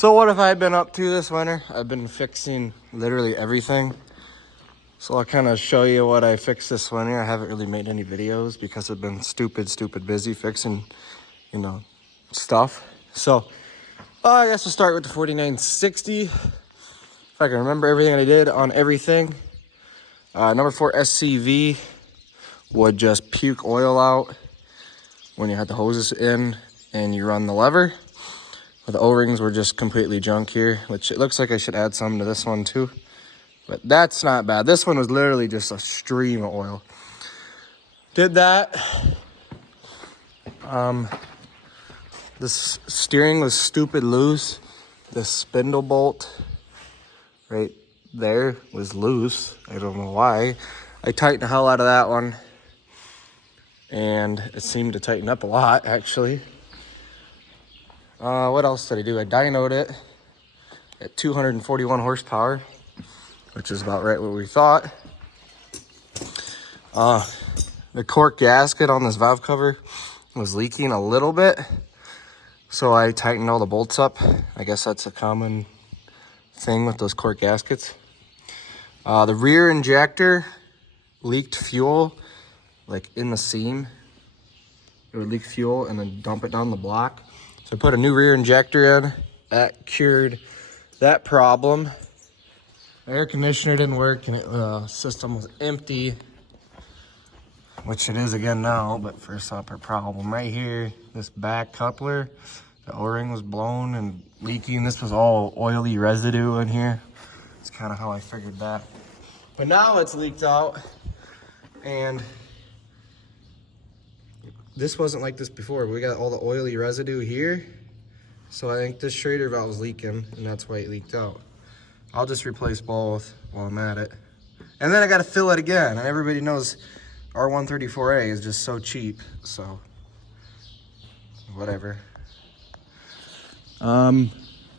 So what have I been up to this winter? I've been fixing literally everything. So I'll kind of show you what I fixed this winter. I haven't really made any videos because I've been stupid busy fixing, stuff. So I guess we'll start with the 4960. If I can remember everything I did on everything. Number 4 SCV would just puke oil out when you had the hoses in and you run the lever. The O-rings were just completely junk here, which it looks like I should add some to this one too. But that's not bad. This one was literally just a stream of oil. Did that. This steering was stupid loose. The spindle bolt right there was loose. I don't know why. I tightened the hell out of that one. And it seemed to tighten up a lot, actually. What else did I do? I dynoed it at 241 horsepower, which is about right what we thought. The cork gasket on this valve cover was leaking a little bit, so I tightened all the bolts up. I guess that's a common thing with those cork gaskets. The rear injector leaked fuel, like in the seam. It would leak fuel and then dump it down the block. So I put a new rear injector in. That cured that problem. The air conditioner didn't work and the system was empty, which it is again now, but first up, our problem right here, this back coupler, the O-ring was blown and leaking. This was all oily residue in here. That's kind of how I figured that. But now it's leaked out, and this wasn't like this before. We got all the oily residue here. So I think this Schrader valve is leaking, and that's why it leaked out. I'll just replace both while I'm at it. And then I gotta fill it again. And everybody knows R134A is just so cheap, so whatever. I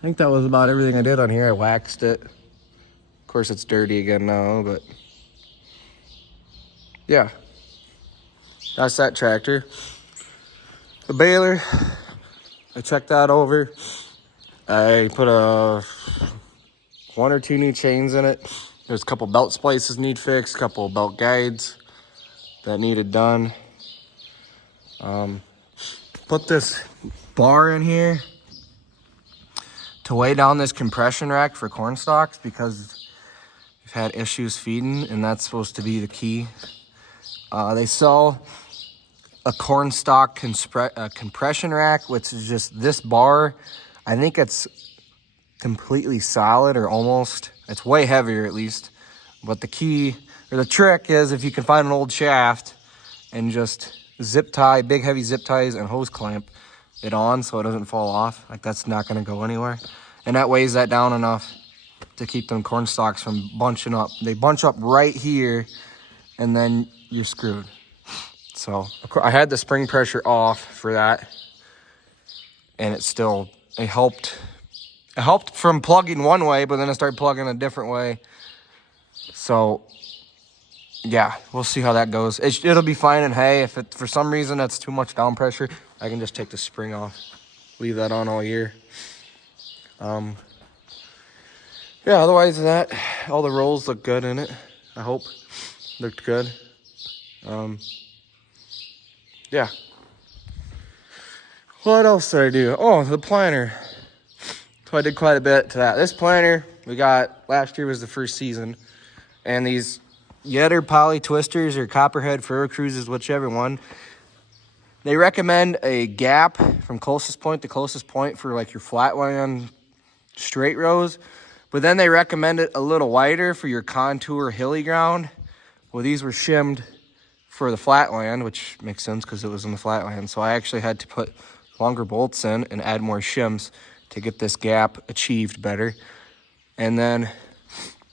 think that was about everything I did on here. I waxed it. Of course it's dirty again now, but yeah. That's that tractor. The baler, I checked that over. I put one or two new chains in it. There's a couple belt splices need fixed, a couple belt guides that needed done. Put this bar in here to weigh down this compression rack for corn stalks because we've had issues feeding, and that's supposed to be the key. They sell a corn stalk compression rack, which is just this bar. I think it's completely solid, or almost. It's way heavier at least. But the key, or the trick, is if you can find an old shaft and just zip tie, big heavy zip ties and hose clamp it on so it doesn't fall off. Like, that's not gonna go anywhere. And that weighs that down enough to keep them corn stalks from bunching up. They bunch up right here, and then you're screwed. So I had the spring pressure off for that, and it helped from plugging one way, but then it started plugging a different way. So yeah, we'll see how that goes. It'll be fine in hay. If for some reason that's too much down pressure, I can just take the spring off, leave that on all year. Yeah, otherwise that, all the rolls look good in it. I hope looked good. Yeah. What else did I do? Oh, the planter. So I did quite a bit to that. This planter we got last year was the first season, and these Yetter poly twisters or Copperhead Furrow Cruises, whichever one, they recommend a gap from closest point to closest point for like your flatland straight rows, but then they recommend it a little wider for your contour hilly ground. Well, these were shimmed for the flatland, which makes sense because it was in the flatland. So I actually had to put longer bolts in and add more shims to get this gap achieved better. And then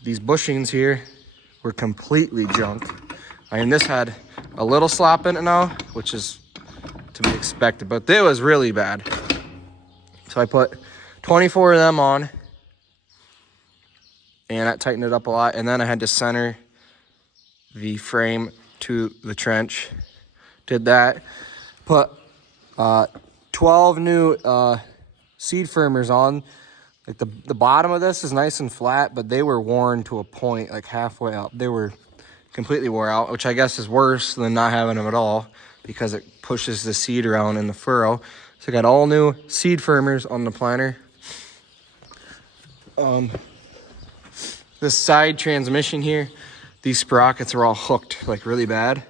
these bushings here were completely junk. I mean, this had a little slop in it now, which is to be expected, but it was really bad. So I put 24 of them on, and that tightened it up a lot. And then I had to center the frame to the trench. Did that. Put 12 new seed firmers on. Like the bottom of this is nice and flat, but they were worn to a point, like halfway up. They were completely wore out, which I guess is worse than not having them at all because it pushes the seed around in the furrow. So I got all new seed firmers on the planter. This side transmission here, these sprockets are all hooked like really bad.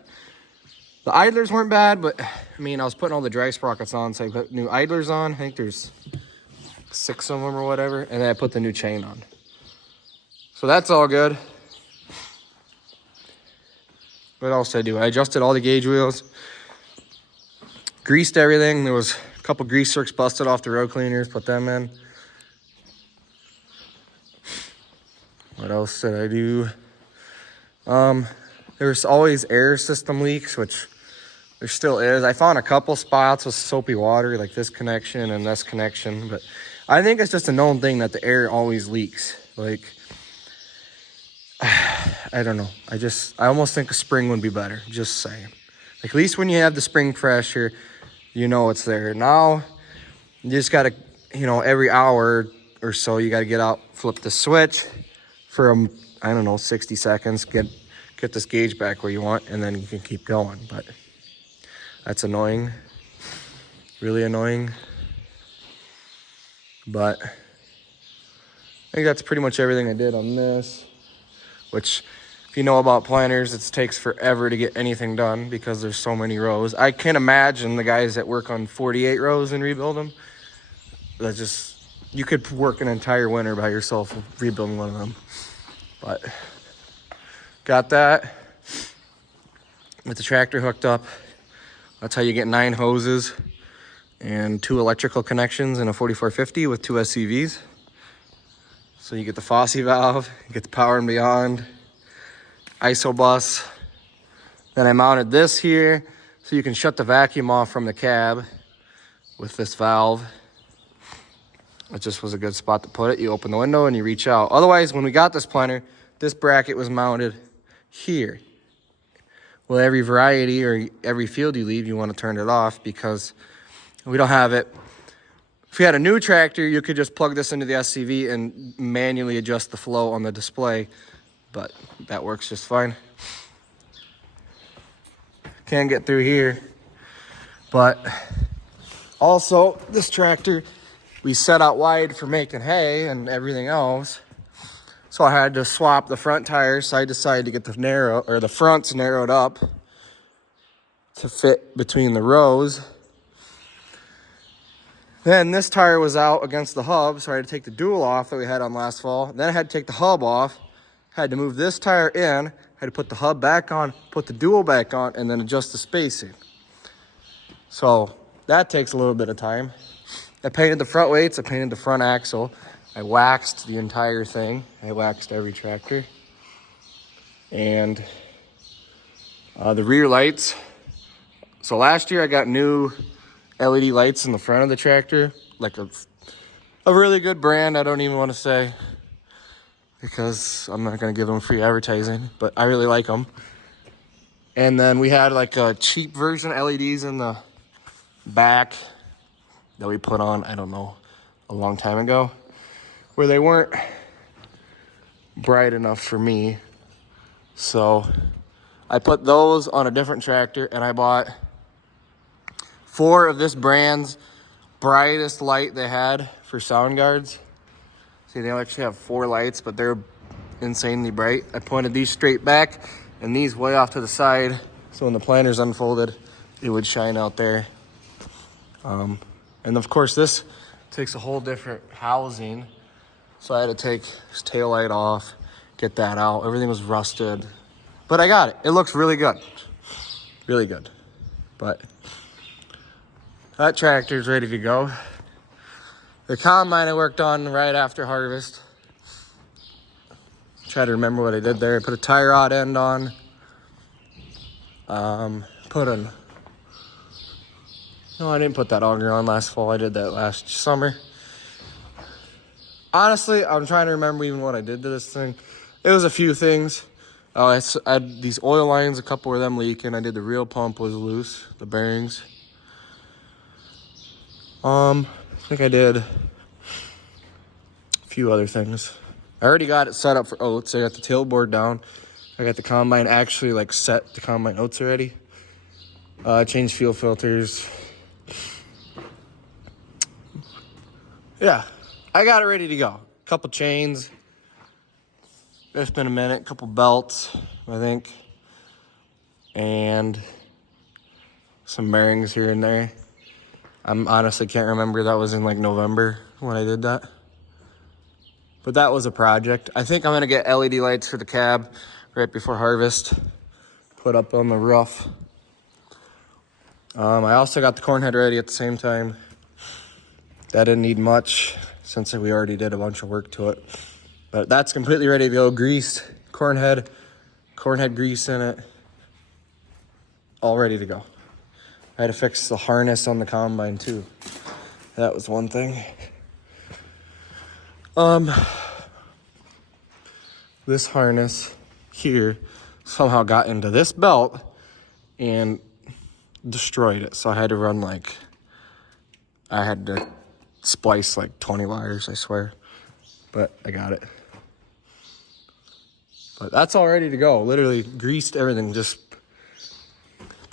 The idlers weren't bad, but I mean, I was putting all the dry sprockets on, so I put new idlers on. I think there's 6 of them or whatever, and then I put the new chain on. So that's all good. What else did I do? I adjusted all the gauge wheels, greased everything. There was a couple grease zerks busted off the road cleaners, put them in. What else did I do? There's always air system leaks, which there still is. I found a couple spots with soapy water, like this connection and this connection, but I think it's just a known thing that the air always leaks. Like, I don't know. I almost think a spring would be better, just saying. Like, at least when you have the spring pressure, you know it's there. Now, you just gotta, you know, every hour or so, you gotta get out, flip the switch for, I don't know, 60 seconds, get this gauge back where you want, and then you can keep going. But that's annoying, really annoying. But I think that's pretty much everything I did on this, which if you know about planters, it takes forever to get anything done because there's so many rows. I can't imagine the guys that work on 48 rows and rebuild them. That's just, you could work an entire winter by yourself rebuilding one of them. But got that with the tractor hooked up. That's how you get 9 hoses and 2 electrical connections in a 4450 with 2 SCVs. So you get the Fosse valve, you get the power and beyond, ISO bus. Then I mounted this here so you can shut the vacuum off from the cab with this valve. It just was a good spot to put it. You open the window and you reach out. Otherwise, when we got this planter, this bracket was mounted here. Well, every variety or every field you leave, you want to turn it off because we don't have it. If you had a new tractor, you could just plug this into the SCV and manually adjust the flow on the display, but that works just fine. Can't get through here. But also, this tractor, we set out wide for making hay and everything else. So I had to swap the front tires side to side to get the fronts narrowed up to fit between the rows. Then this tire was out against the hub, so I had to take the dual off that we had on last fall. Then I had to take the hub off, had to move this tire in, had to put the hub back on, put the dual back on, and then adjust the spacing. So that takes a little bit of time. I painted the front weights, I painted the front axle. I waxed the entire thing. I waxed every tractor. And the rear lights. So last year I got new LED lights in the front of the tractor. Like a really good brand, I don't even want to say, because I'm not going to give them free advertising, but I really like them. And then we had like a cheap version LEDs in the back that we put on, I don't know, a long time ago, where they weren't bright enough for me. So I put those on a different tractor, and I bought 4 of this brand's brightest light they had for sound guards. See, they actually have 4 lights, but they're insanely bright. I pointed these straight back and these way off to the side, so when the planters unfolded, it would shine out there. And of course, this takes a whole different housing. So I had to take this tail light off, get that out. Everything was rusted, but I got it. It looks really good, really good. But that tractor's ready to go. The combine I worked on right after harvest. Try to remember what I did there. I put a tie rod end on. No, I didn't put that auger on last fall. I did that last summer. Honestly, I'm trying to remember even what I did to this thing. It was a few things. I had these oil lines, a couple of them leaking. I did the reel pump was loose, the bearings. I think I did few other things. I already got it set up for oats. I got the tailboard down. I got the combine actually like set to combine oats already. Changed fuel filters. Yeah, I got it ready to go. Couple chains. It's been a minute. Couple belts, I think. And some bearings here and there. I'm honestly can't remember. That was in like November when I did that. But that was a project. I think I'm gonna get LED lights for the cab right before harvest. Put up on the roof. I also got the corn head ready at the same time. That didn't need much since we already did a bunch of work to it. But that's completely ready to go. Greased, corn head grease in it. All ready to go. I had to fix the harness on the combine too. That was one thing. This harness here somehow got into this belt and destroyed it. So I had to run I had to splice like 20 wires, I swear. But I got it. But that's all ready to go. Literally greased everything. Just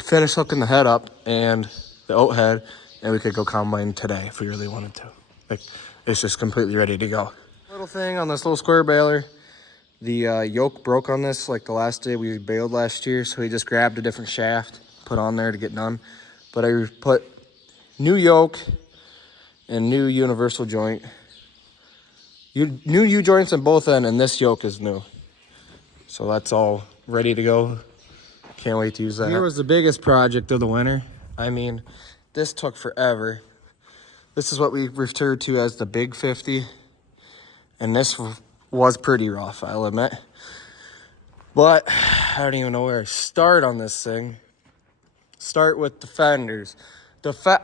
finished hooking the head up and the oat head, and we could go combine today if we really wanted to. Like, it's just completely ready to go. Little thing on this little square baler. The yoke broke on this like the last day we baled last year, so we just grabbed a different shaft, put on there to get done. But I put new yoke and new universal joint. New U-joints on both ends, and this yoke is new. So that's all ready to go. Can't wait to use that. Here was the biggest project of the winter. I mean, this took forever. This is what we refer to as the Big 50. And this was pretty rough, I'll admit. But I don't even know where to start on this thing. Start with the fenders.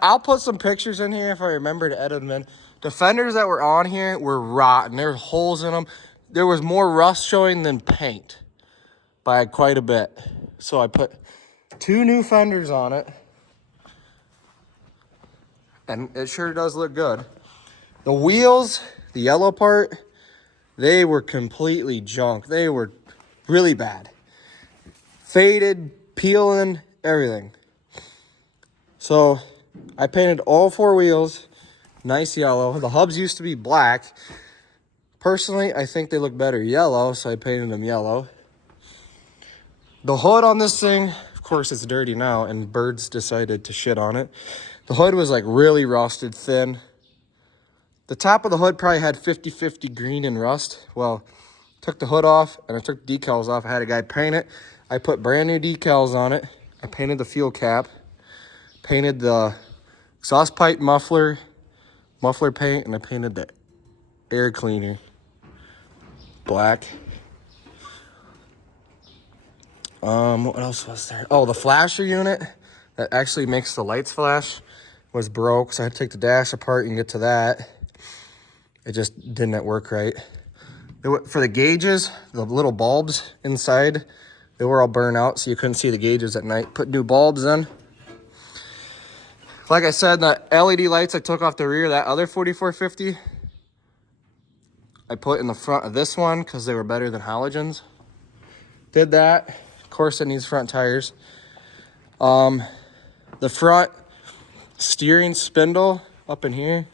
I'll put some pictures in here if I remember to edit them in. The fenders that were on here were rotten. There were holes in them. There was more rust showing than paint by quite a bit. So I put 2 new fenders on it. And it sure does look good. The wheels, the yellow part, they were completely junk. They were really bad. Faded, peeling, everything. So I painted all 4 wheels nice yellow. The hubs used to be black. Personally, I think they look better yellow, so I painted them yellow. The hood on this thing, of course it's dirty now, and birds decided to shit on it. The hood was like really rusted thin. The top of the hood probably had 50-50 green and rust. Well, took the hood off and I took the decals off. I had a guy paint it. I put brand new decals on it. I painted the fuel cap, painted the exhaust pipe muffler paint, and I painted the air cleaner black. What else was there? Oh, the flasher unit that actually makes the lights flash was broke, so I had to take the dash apart and get to that. It just didn't work right. For the gauges, the little bulbs inside, they were all burnt out, so you couldn't see the gauges at night. Put new bulbs in. Like I said, the LED lights I took off the rear, that other 4450, I put in the front of this one because they were better than halogens. Did that. Of course, it needs front tires. The front steering spindle up in here,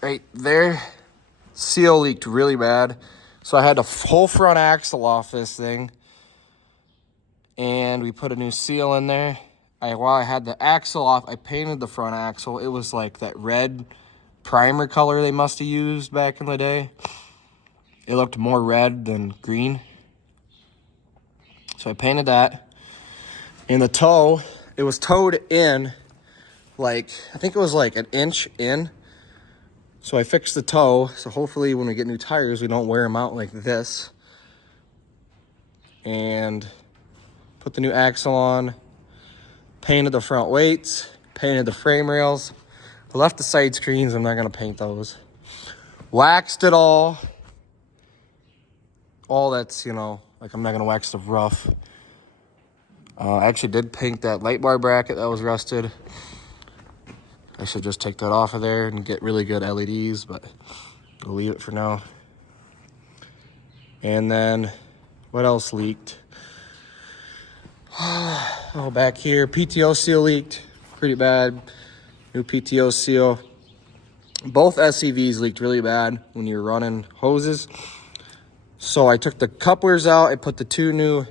right there, seal leaked really bad. So I had the whole front axle off this thing, and we put a new seal in there. While I had the axle off, I painted the front axle. It was like that red primer color they must have used back in the day. It looked more red than green. So I painted that. In the toe, it was towed in, like, I think it was like an inch in. So I fixed the toe, so hopefully when we get new tires, we don't wear them out like this. And put the new axle on, painted the front weights, painted the frame rails. I left the side screens, I'm not gonna paint those. Waxed it all. All that's, you know, like I'm not gonna wax the rough. I actually did paint that light bar bracket that was rusted. I should just take that off of there and get really good LEDs, but I'll leave it for now. And then what else leaked? Oh, back here, PTO seal leaked pretty bad. New PTO seal. Both SCVs leaked really bad when you're running hoses. So I took the couplers out. I put the 2 new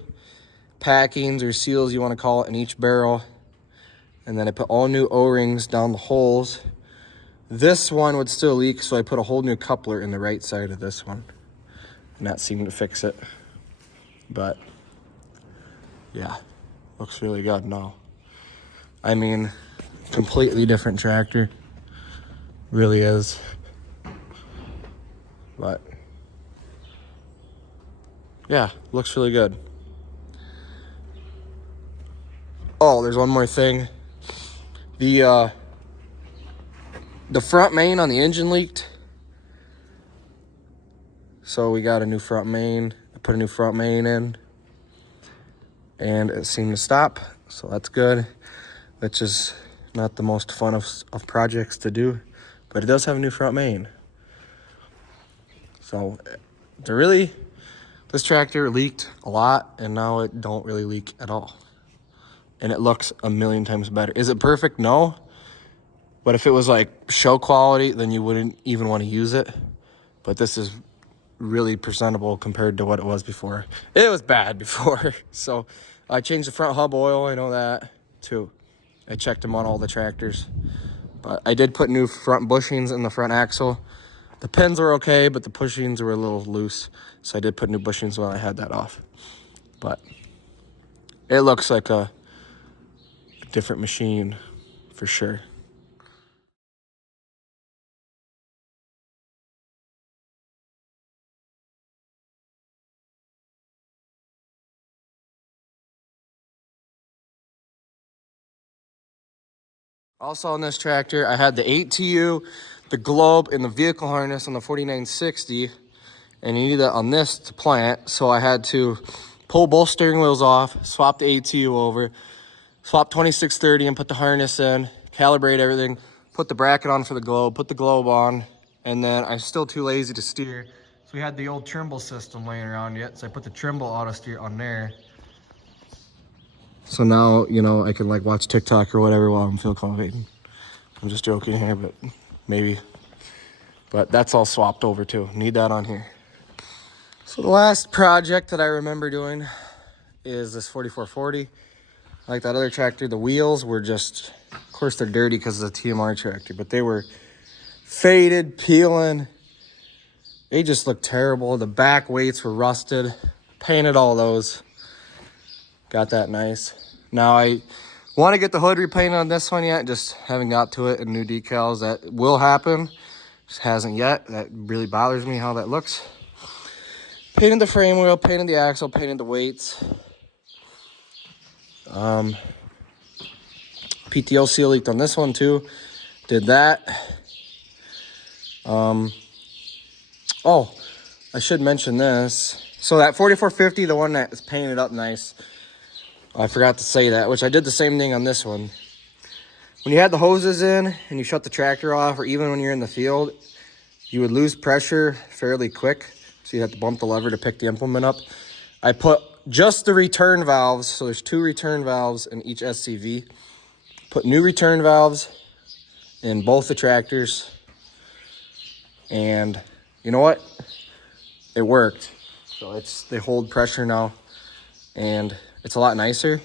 packings or seals, you want to call it, in each barrel. And then I put all new O-rings down the holes. This one would still leak, so I put a whole new coupler in the right side of this one. And that seemed to fix it. But yeah, looks really good now. I mean, completely different tractor. Really is. But yeah, looks really good. Oh, there's one more thing. The front main on the engine leaked. So we got a new front main. I put a new front main in. And it seemed to stop. So that's good. Which is not the most fun of projects to do. But it does have a new front main. So this tractor leaked a lot. And now it don't really leak at all. And it looks a million times better. Is it perfect? No. But if it was like show quality, then you wouldn't even want to use it. But this is really presentable compared to what it was before. It was bad before. So I changed the front hub oil. I know that too. I checked them on all the tractors. But I did put new front bushings in the front axle. The pins were okay, but the bushings were a little loose. So I did put new bushings while I had that off. But it looks like a different machine for sure. Also on this tractor, I had the 8TU, the globe, and the vehicle harness on the 4960, and you need that on this to plant. So I had to pull both steering wheels off, swap the 8TU over, swap 2630 and put the harness in, calibrate everything, put the bracket on for the globe, put the globe on, and then I'm still too lazy to steer. So we had the old Trimble system laying around yet, so I put the Trimble auto steer on there. So now, you know, I can like watch TikTok or whatever while I'm field cultivating. I'm just joking here, but maybe. But that's all swapped over too. Need that on here. So the last project that I remember doing is this 4440. Like that other tractor, the wheels were just, of course they're dirty because of the TMR tractor, but they were faded, peeling. They just looked terrible. The back weights were rusted. Painted all those. Got that nice. Now I want to get the hood repainted on this one yet. Just haven't got to it, and new decals. That will happen. Just hasn't yet. That really bothers me how that looks. Painted the frame wheel, painted the axle, painted the weights. PTO seal leaked on this one too. Did that. Oh, I should mention this. So that 4450, the one that is painted up nice, I forgot to say that, which I did the same thing on this one. When you had the hoses in and you shut the tractor off, or even when you're in the field, you would lose pressure fairly quick. So you have to bump the lever to pick the implement up. I put just the return valves. So there's 2 return valves in each SCV. Put new return valves in both the tractors. And you know what? It worked. So they hold pressure now. And it's a lot nicer.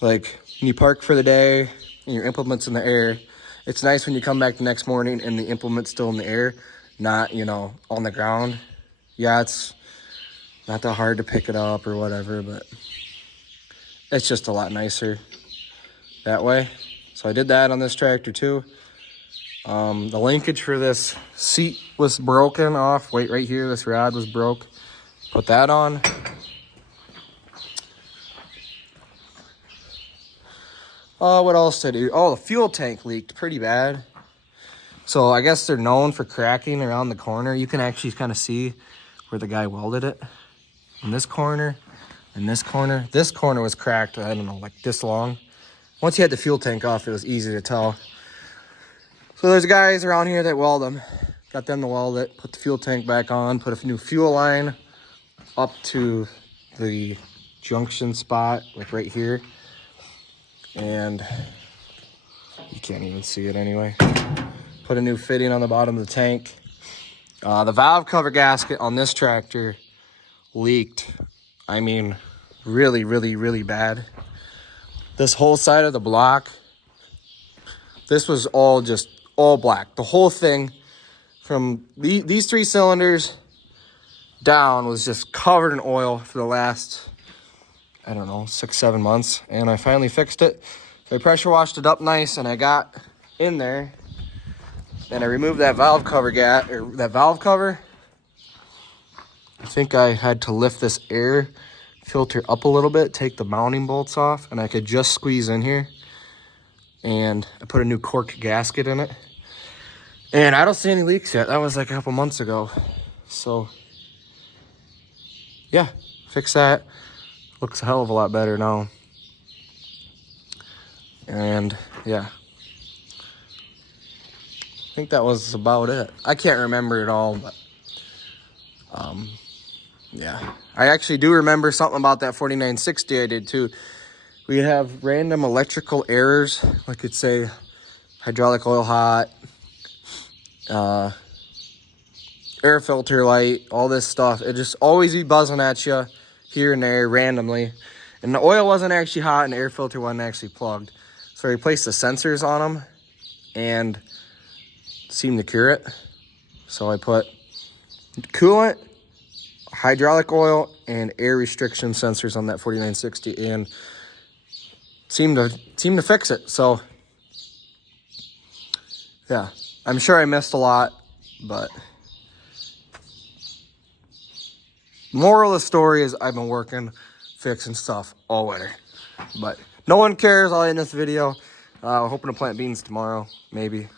Like when you park for the day and your implement's in the air, it's nice when you come back the next morning and the implement's still in the air, not, you know, on the ground. Yeah, it's not that hard to pick it up or whatever, but it's just a lot nicer that way. So I did that on this tractor too. The linkage for this seat was broken off. Wait, right here, this rod was broke. Put that on. What else did I do? Oh, the fuel tank leaked pretty bad. So I guess they're known for cracking around the corner. You can actually kind of see where the guy welded it. In this corner, and this corner. This corner was cracked, I don't know, like this long. Once you had the fuel tank off, it was easy to tell. So there's guys around here that weld them. got them to weld it, put the fuel tank back on, put a new fuel line up to the junction spot, like right here. And you can't even see it anyway. Put a new fitting on the bottom of the tank. The valve cover gasket on this tractor leaked. I mean, really, really, really bad. This whole side of the block, this was all black. The whole thing from these 3 cylinders down was just covered in oil for the last, I don't know, 6-7 months. And I finally fixed it. So I pressure washed it up nice, and I got in there. Then I removed that valve cover I think I had to lift this air filter up a little bit, take the mounting bolts off, and I could just squeeze in here. And I put a new cork gasket in it. And I don't see any leaks yet. That was like a couple months ago. So, yeah, fix that. Looks a hell of a lot better now. And, yeah. I think that was about it. I can't remember it all, but yeah. I actually do remember something about that 4960 I did too. We have random electrical errors, like it'd say hydraulic oil hot, air filter light, all this stuff. It just always be buzzing at you here and there randomly. And the oil wasn't actually hot and the air filter wasn't actually plugged. So I replaced the sensors on them and seemed to cure it. So I put coolant, hydraulic oil, and air restriction sensors on that 4960 and seemed to fix it. So yeah, I'm sure I missed a lot, but moral of the story is I've been working, fixing stuff all winter. But no one cares. I'll end this video. Hoping to plant beans tomorrow, maybe.